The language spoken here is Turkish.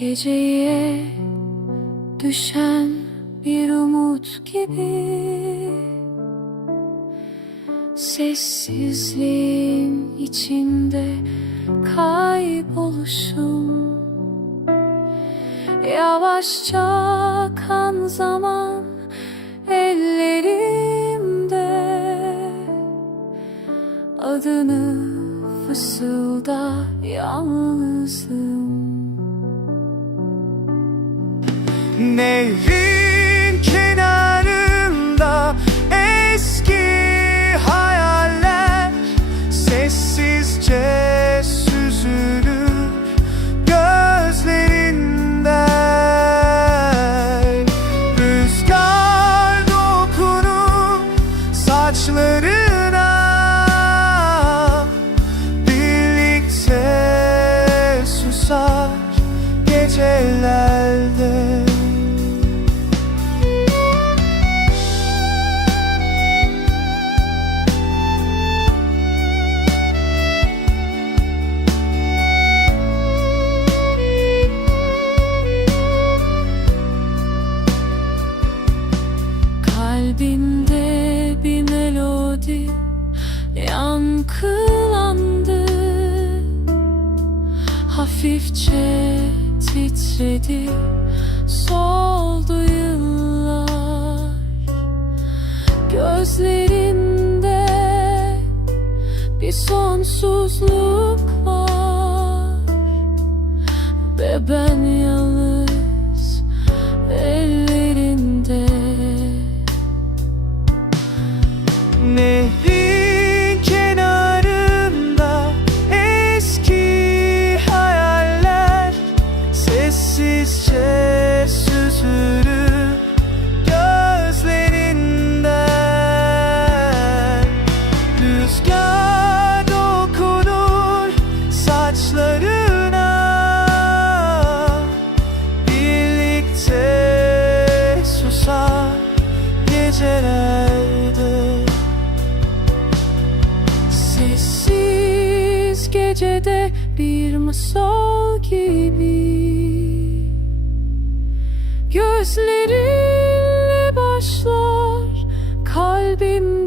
Geceye düşen bir umut gibi Sessizliğin içinde kayboluşum. Yavaşça kan zaman ellerimde Adını fısılda yalnızım Nehrin kenarında eski hayaller Sessizce süzülür gözlerinden. Rüzgar dokunur saçlarına yankılandı. Hafifçe titredi. Soldu yıllar. Gözlerinde bir sonsuzluk var. Ve ben Sessizce süzülür gözlerinden. Rüzgar dokunur saçlarına. Birlikte susar gecelerde gecede bir masal gibi. Gözlerinle başlar kalbim